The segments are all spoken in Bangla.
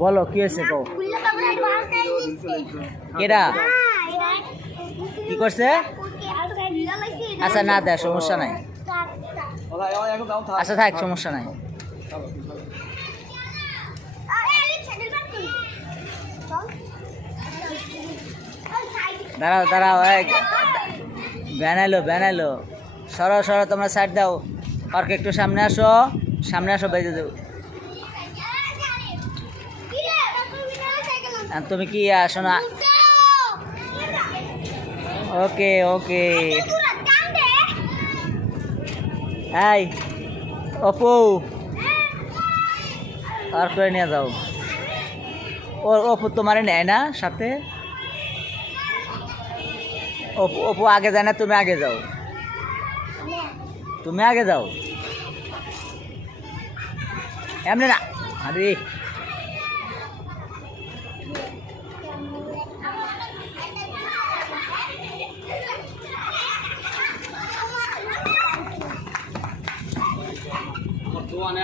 বলো কি হয়েছে কও কেডা কি করছে আচ্ছা না দেয় সমস্যা নাই আচ্ছা থাক সমস্যা নাই দাঁড়াও দাঁড়াও ব্যানাইলো সরো সরো তোমরা সাইড দাও অর্কে একটু সামনে আসো বেজে দেবো তুমি কি আসো না ওকে ওকে এই অপু আর করে নিয়ে যাও অপু তোমারে নেয় না সাথে অপু আগে যায় না তুমি আগে যাও এমনি না আরে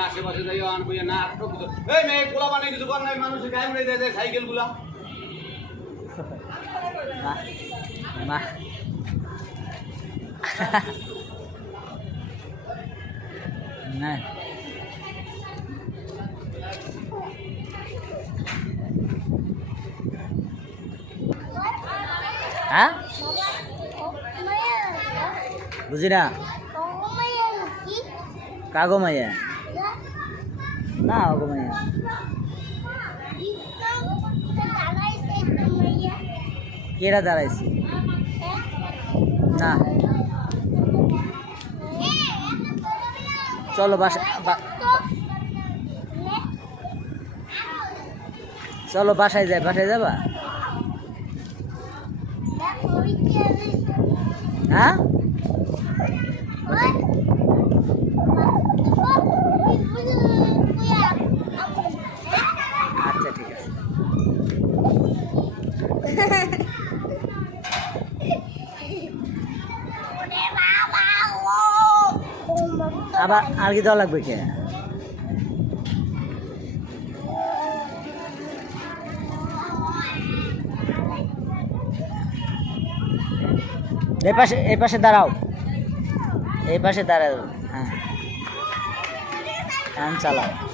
আশেপাশে যাই আনবো না এই মেয়ে পোলা বানিয়ে কিছু কর নাই মানুষের গায়ে মেরে দেয় সাইকেল গুলা মা না হ্যাঁ বুঝি না কাগো মাইয়া না ওগো মাইয়া কেরা দাঁড়াইছে না চলো চলো বাসায় যাবা হ্যাঁ আচ্ছা ঠিক আছে আবার আর কি দেওয়া লাগবে কে এই পাশে দাঁড়াও হ্যাঁ চালাও